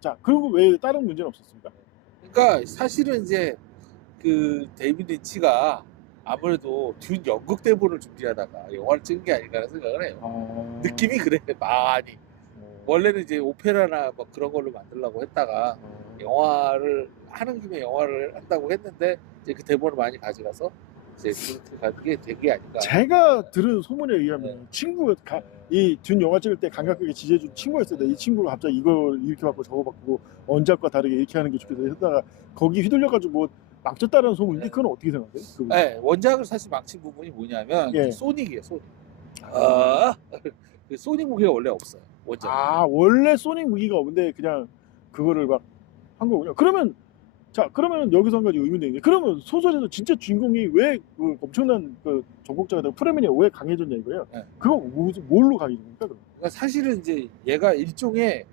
자, 그리고 왜 다른 문제는 없었습니까? 그러니까 사실은 이제 그 데이비드 린치가 아무래도 듄 연극 대본을 준비하다가 영화를 찍은 게 아닌가라는 생각을 해요. 느낌이 그래 많이. 원래는 이제 오페라나 뭐 그런 걸로 만들려고 했다가 영화를 하는 김에 영화를 한다고 했는데 이제 그 대본을 많이 가져가서 이제 그렇게 가는 게 된 게 아닌가. 제가 들은 소문에 의하면 네. 친구가 이준 영화 찍을 때 감각하게 지지해준 친구가 있었는데 이 친구가 갑자기 이걸 이렇게 바꾸고 저거 바꾸고 원작과 다르게 이렇게 하는 게 좋겠다 했다가 거기 휘둘려가지고 뭐 망쳤다는 소문인데 그건 어떻게 생각해요? 그 네, 원작을 사실 망친 부분이 뭐냐면 예. 소닉이에요, 소닉. 그 소닉 무기가 원래 없어요, 원작. 아, 원래 소닉 무기가 없는데 그냥 그거를 막 한 거군요. 그러면 자, 그러면 여기서 한 가지 의문이 있는데 그러면 소설에서 진짜 주인공이 왜 그 엄청난 그 정복자가 되고 프레미이 왜 강해졌냐 이거예요? 네. 그거 뭘로 강해집니까? 그러니까 사실은 이제 얘가 일종의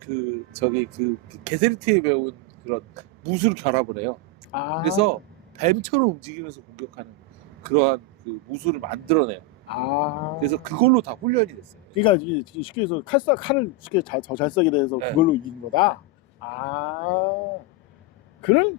그 저기 그 게세리트에 배운 그런 무술을 결합을 해요. 아, 그래서 뱀처럼 움직이면서 공격하는 그러한 그 무술을 만들어내요. 아, 그래서 그걸로 다 훈련이 됐어요. 그러니까 이게 쉽게 해서 칼을 쉽게 더 잘 쓰게 돼서 네. 그걸로 이긴 거다. 아, 그러면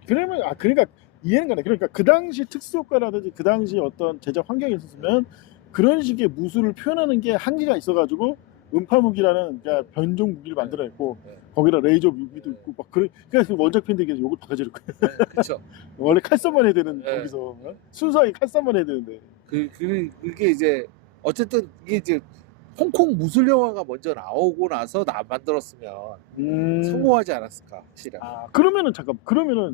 그러니까 이해는 가네. 그러니까 그 당시 특수 효과라든지 그 당시 어떤 제작 환경이 있었으면 그런 식의 무술을 표현하는 게 한계가 있어가지고 음파 무기라는 그러니까 변종 무기를 만들어냈고 네. 거기다 레이저 무기도 있고 막 그래서 그 원작 팬들에게 욕을 바가지를 거예요. 네, 그렇죠. 원래 칼싸만 해야 되는 네. 거기서 순수하게 칼싸만 해야 되는데. 그게 이제 어쨌든 이게 이제 홍콩 무술 영화가 먼저 나오고 나서 만들었으면 성공하지 않았을까 실은. 아, 그러면은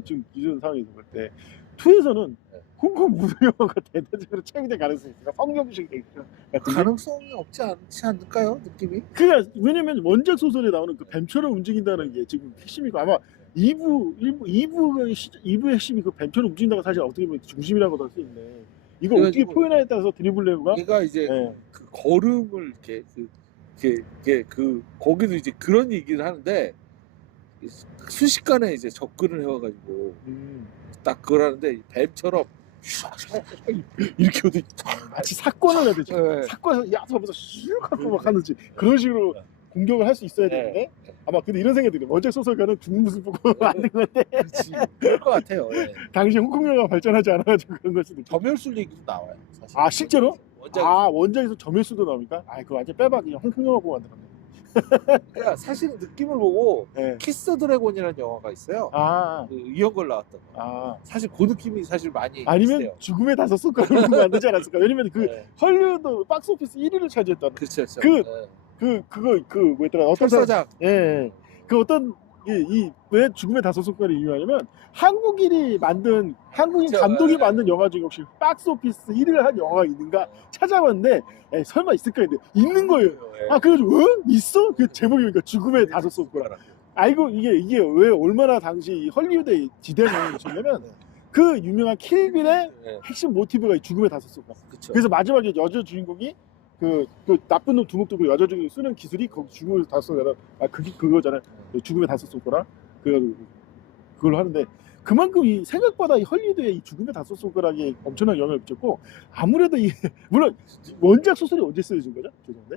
지금 이런 상황에서 볼 때 투에서는 네. 홍콩 무술 영화가 대대적으로 채용될 가능성이 있으니까 성경식 액션 같은 게. 가능성이 없지 않지 않을까요 느낌이? 그러니까 왜냐면 원작 소설에 나오는 그 뱀처럼 움직인다는 게 지금 핵심이고 아마 2부의 핵심이 그 뱀처럼 움직인다가 사실 어떻게 보면 중심이라고도 할 수 있네. 이거 어떻게 그래가지고 표현하에 따라서 드리블레오가 얘가 이제 예. 그 걸음을 이렇게 거기도 이제 그런 얘기를 하는데 순식간에 이제 접근을 해와가지고 딱 그걸 하는데 뱀처럼 이렇게 어디 마치 사건을 하듯이 네. 사건에서 야 하면서 슉 하고 막 하는지 그런 식으로 공격을 할 수 있어야 네. 되는데 아마 근데 이런 생각이 들어요. 원작 소설가는 죽는 모습 보고 만든 건데 그렇지 그럴 것 같아요. 네. 당시 홍콩 영화가 발전하지 않아가지고 그런 걸 수도 있고. 점혈술 얘기도 나와요. 사실. 아, 실제로? 원작 아, 원작에서 점일수도 나옵니까? 아, 그거 완전 빼박 그냥 홍콩 영화 보고 만들었네. 그러니까 사실 느낌을 보고 네. 키스 드래곤이라는 영화가 있어요. 아, 그 이영걸 나왔던 거. 아. 사실 그 느낌이 사실 많이 아니면 비슷해요. 죽음의 다섯 손가락을 만들지 않았을까? 왜냐면 그 네. 헐리우드 박스오피스 1위를 차지했던 그렇죠. 그거 뭐였더라? 어떤 철사장. 예, 예. 그 어떤 왜 죽음의 다섯 손가락이 유명하냐면 한국인 그쵸, 감독이 예. 만든 영화 중에 혹시 박스오피스 1위를 한 영화가 있는가 찾아봤는데 에이, 설마 있을까 했는데 있는 거예요. 아, 그래가지고 있어? 그 제목이 그러니까 죽음의 다섯 손가락. 아이고 이게 왜 얼마나 당시 헐리우드의 지대한 영향을 미쳤냐면 그 유명한 킬빌의 핵심 모티브가 이 죽음의 다섯 손가락. 그쵸. 그래서 마지막에 여자 주인공이 그 나쁜 놈 두목두목 여자 주인공이 쓰는 기술이 거기 죽음의 다섯 손가락. 아, 그거잖아요. 죽음의 다섯 손가락. 그걸로 하는데 그만큼 이 생각보다 이 헐리우드의 이 죽음의 다섯 손가락이 엄청난 영향을 미쳤고 아무래도 물론 원작 소설이 언제 쓰여진 거죠? 죄송한데.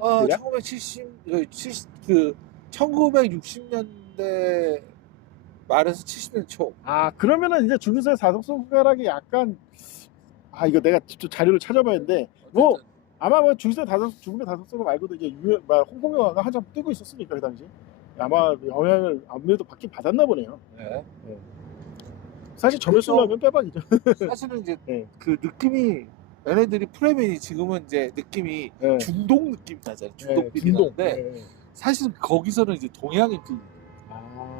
1960년대 말에서 70년 초. 아, 그러면은 이제 죽음의 다섯 손가락이 약간 이거 내가 직접 자료를 찾아봐야겠는데 뭐 아마 뭐 죽음의 다섯 손가락 말고도 이제 홍콩 영화가 한참 뜨고 있었으니까 그 당시 아마 영향을 아무래도 받긴 받았나 보네요. 네. 사실 점을 쓰려면 빼박이죠. 사실은 이제 네. 그 느낌이 얘네들이 프레멘이 지금은 이제 느낌이 네. 중동 느낌 나잖아요. 중동 필이 나는데 사실은 거기서는 이제 동양인 필.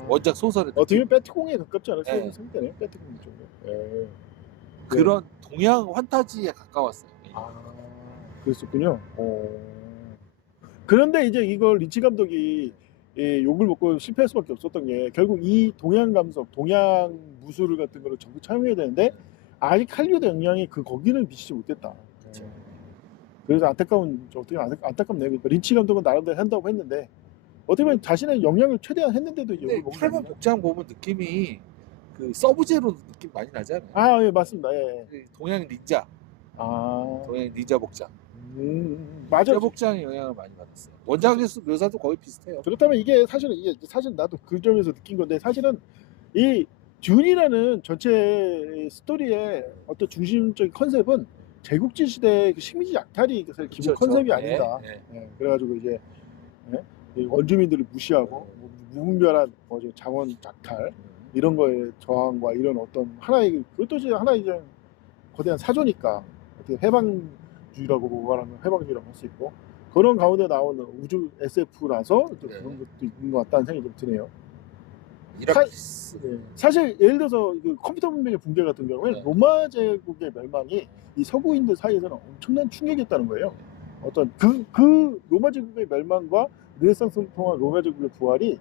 원작 소설은 어떻게 보면 빼트공에 가깝지 않을 네. 수 있겠네. 빼트공 쪽에. 그런 동양 환타지에 가까웠어요. 그랬었군요. 그런데 이제 이걸 리치 감독이 욕을 먹고 실패할 수밖에 없었던 게 결국 이 동양 감성, 동양 무술 같은 거를 전부 차용해야 되는데 아직 할리우드 영향이 거기는 미치지 못했다. 그렇죠. 그래서 어떻게 안타깝네요. 그러니까 린치 감독은 나름대로 한다고 했는데 어떻게 보면 자신의 영향을 최대한 했는데도 근데 욕을 프레멘 먹는 복장 보면 느낌이 그 서브제로 느낌 많이 나잖아요. 예, 맞습니다. 예. 동양 닌자. 동양 닌자 복장. 맞아. 쇠복장의 영향을 많이 받았어요. 원작의 묘사도 거의 비슷해요. 그렇다면 이게 사실 나도 그 점에서 느낀 건데 사실은 이 듄이라는 전체 스토리의 어떤 중심적인 컨셉은 제국지 시대의 그 식민지 약탈이 사실 기본 그쵸, 컨셉이 그쵸. 아닌가. 네, 예, 그래가지고 이제 이 원주민들을 무시하고 무분별한 자원 약탈 이런 거에 저항과 이런 어떤 하나의 그것도 이제 하나의 이제 거대한 사조니까 어떻게 해방주의라고 말하면 해방주의라고 할 수 있고 그런 가운데 나오는 우주 SF라서 네. 그런 것도 있는 것 같다는 생각이 좀 드네요. 이라크스. 사실 예를 들어서 그 컴퓨터 문명의 붕괴 같은 경우에 네. 로마 제국의 멸망이 이 서구인들 사이에서는 엄청난 충격이었다는 거예요. 어떤 그 로마 제국의 멸망과 르네상스를 통한 로마 제국의 부활이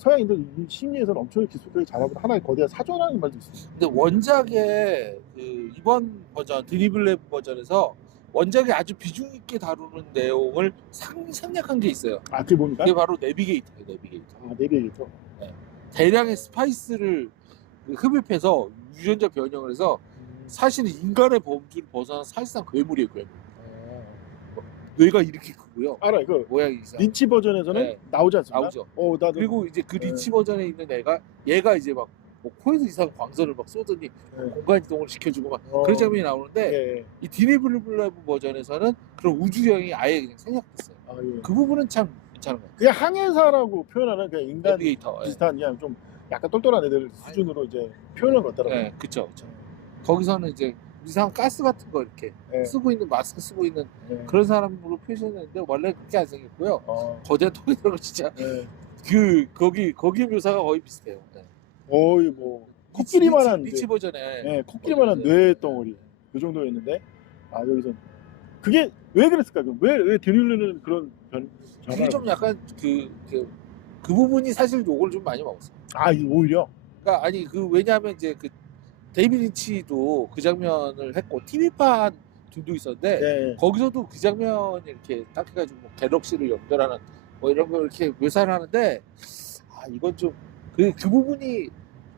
서양인들 심리에서는 엄청 깊숙하게 자라고 하나의 거대한 사조라는 말도 있어요. 근데 원작의 그 이번 버전 드리블레브 버전에서 원작이 아주 비중 있게 다루는 내용을 생략한 게 있어요. 아, 그게 뭡니까? 그게 바로 내비게이터예요. 내비게이터. 아, 내비게이터. 대량의 스파이스를 흡입해서 유전자 변형을 해서 사실은 인간의 범주를 벗어난 사실상 괴물이에요. 괴물. 뇌가 이렇게 크고요. 알아요. 그 모양이 이상. 린치 버전에서는 네. 나오지 않습니까? 나오죠. 나도 그리고 이제 그 네. 리치 버전에 있는 얘가 이제 막 뭐 코에서 이상 광선을 막 쏘더니 공간 이동을 시켜주고 막 그런 장면이 나오는데 예. 이 디니블레브 버전에서는 그런 우주형이 아예 그냥 생략됐어요. 아, 예. 그 부분은 참 괜찮은 것 같아요. 그냥 항해사라고 표현하는 그냥 인간 내비게이터. 비슷한 그냥 좀 약간 똘똘한 애들 수준으로 이제 표현한 것 같더라고요. 네, 그쵸. 거기서는 이제 이상한 가스 같은 거 이렇게 예. 쓰고 있는 마스크 쓰고 있는 예. 그런 사람으로 표현했는데 원래 그렇게 안 생겼고요. 거대한 통에 들어가 진짜 예. 거기 묘사가 거의 비슷해요. 네. 거의 뭐 코끼리만한 리치 버전에 코끼리만한 뇌 덩어리 그 정도였는데 여기서 그게 왜 그랬을까? 왜 데닐르는 그런 그게 좀 약간 그 부분이 사실 욕을 좀 많이 먹었어요. 오히려 그러니까 아니 왜냐하면 이제 그 데이비드 린치도 그 장면을 했고 TV판 둔도 있었는데 네. 거기서도 그 장면이 이렇게 딱 해가지고 뭐 갤럭시를 연결하는 뭐 이런 걸 이렇게 묘사를 하는데 이건 좀 그 부분이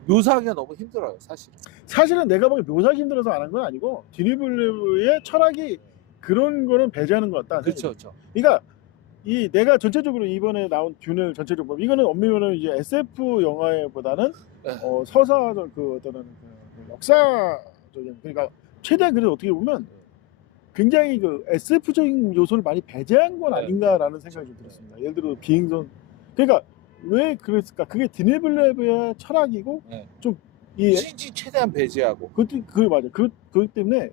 묘사하기가 너무 힘들어요 사실. 사실은 내가 보기엔 묘사하기 힘들어서 안 한 건 아니고 디니블레브의 철학이 그런 거는 배제하는 것 같다. 그렇죠. 그러니까 내가 전체적으로 이번에 나온 듄을 전체적으로 보면 이거는 엄밀히 이제 SF 영화보다는 네. 서사적 그 어떤 그 역사적인 그러니까 최대한 그래도 어떻게 보면 굉장히 그 SF적인 요소를 많이 배제한 건 아닌가라는 생각이 좀 들었습니다. 예를 들어 비행선 그러니까 왜 그랬을까? 그게 디네블레브의 철학이고 좀 CG 최대한 배제하고 그게 맞아. 그 때문에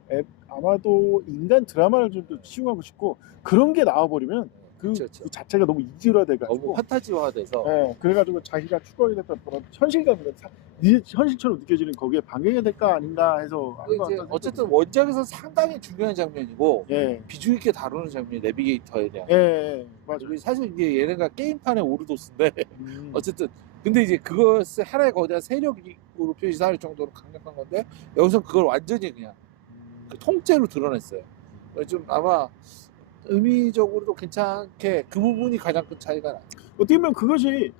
아마도 인간 드라마를 좀 더 치유하고 싶고 그런 게 나와버리면 그 자체가 너무 이질화돼가지고 너무 판타지화돼서 그래가지고 자기가 추구하게 됐던 그런 현실감이나 현실처럼 느껴지는 거기에 방해가 될까 아닌가 해서 이제 어쨌든 원작에서 상당히 중요한 장면이고 예. 비중 있게 다루는 장면이 내비게이터에 대한 맞아. 사실 이게 얘네가 게임판의 오르도스인데 어쨌든 근데 이제 그것을 하나의 거대한 세력으로 표시할 정도로 강력한 건데 여기서 그걸 완전히 그냥 그 통째로 드러냈어요. 좀 아마 의미적으로도 괜찮게 그 부분이 가장 큰 차이가 나요. 어떻게 보면 그것이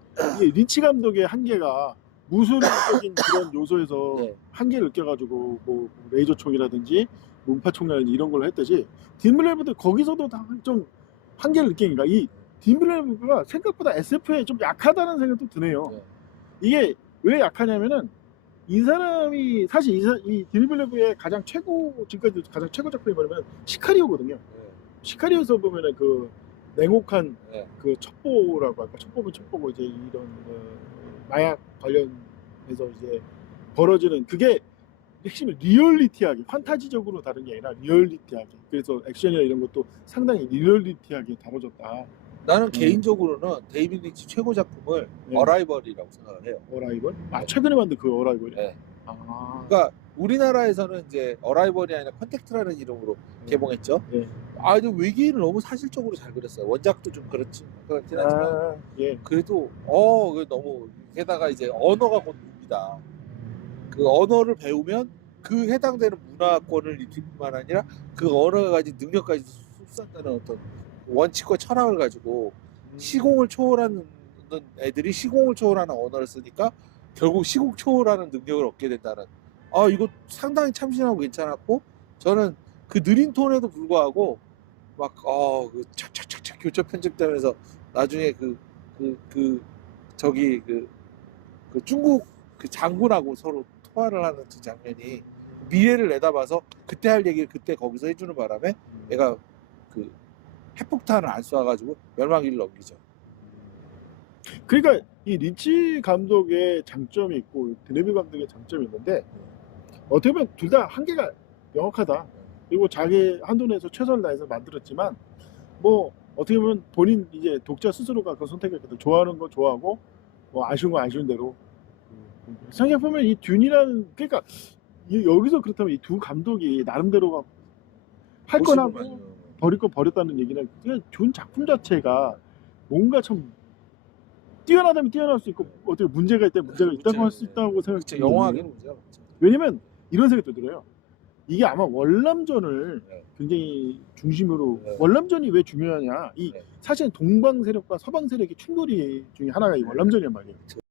린치 감독의 한계가 무술적인 그런 요소에서 한계를 느껴가지고 뭐 레이저 총이라든지 문파 총이라든지 이런 걸 했듯이 딘블레브도 거기서도 좀 한계를 느끼니까 이 딘블레브가 생각보다 SF에 좀 약하다는 생각도 드네요. 이게 왜 약하냐면은 이 사람이 사실 이 딘블레브의 지금까지 가장 최고 작품이 뭐냐면 시카리오거든요. 시카리오에서 보면은 그 냉혹한 그 첩보라고 할까 첩보면 첩보고 이제 이런 마약 관련해서 이제 벌어지는 그게 핵심은 리얼리티하게 판타지적으로 다른 게 아니라 리얼리티하게 그래서 액션이나 이런 것도 상당히 리얼리티하게 다뤄졌다. 나는 개인적으로는 데이비드 린치 최고 작품을 어라이벌이라고 생각을 해요. 어라이벌? 최근에 만든 그 어라이벌이? 그러니까 우리나라에서는 이제 어라이벌이 아니라 컨택트라는 이름으로 개봉했죠. 아주 외계인을 너무 사실적으로 잘 그렸어요. 원작도 좀 그렇긴 하지만 그래도 너무 게다가 이제 언어가 곧 무기다. 그 언어를 배우면 그 해당되는 문화권을 익힐 뿐만 아니라 그 언어가 가진 능력까지 흡수한다는 어떤 원칙과 철학을 가지고 시공을 초월하는 애들이 시공을 초월하는 언어를 쓰니까 결국 시공 초월하는 능력을 얻게 된다는 이거 상당히 참신하고 괜찮았고 저는 그 느린 톤에도 불구하고 그 착착착착 교차 편집되면서 나중에 저기 그 중국 그 장군하고 서로 통화를 하는 그 장면이 미래를 내다봐서 그때 할 얘기를 그때 거기서 해주는 바람에 얘가 그 핵폭탄을 안 쏴가지고 멸망기를 넘기죠. 그러니까 이 린치 감독의 장점이 있고 드네빌 감독의 장점이 있는데 어떻게 보면 둘 다 한계가 명확하다. 그리고 자기 한도 내에서 최선을 다해서 만들었지만 뭐 어떻게 보면 본인 이제 독자 스스로가 그 선택을 했거든. 좋아하는 거 좋아하고 뭐 아쉬운 거 아쉬운 대로 생각해 보면 이 듄이라는 그러니까 여기서 그렇다면 이 두 감독이 나름대로 할 건 하고 버릴 건 버렸다는 얘기는 그냥 준 작품 자체가 뭔가 참 뛰어나다면 뛰어날 수 있고 어떻게 문제가 있다면 문제가 있다고 할 수 있다고 생각해요. 영화하기는 문제가 많죠. 왜냐면 이런 생각도 들어요. 이게 아마 월남전을 네. 굉장히 중심으로 네. 월남전이 왜 중요하냐? 이 네. 사실 동방 세력과 서방 세력의 충돌이 중에 하나가 이 월남전이란 말이에요.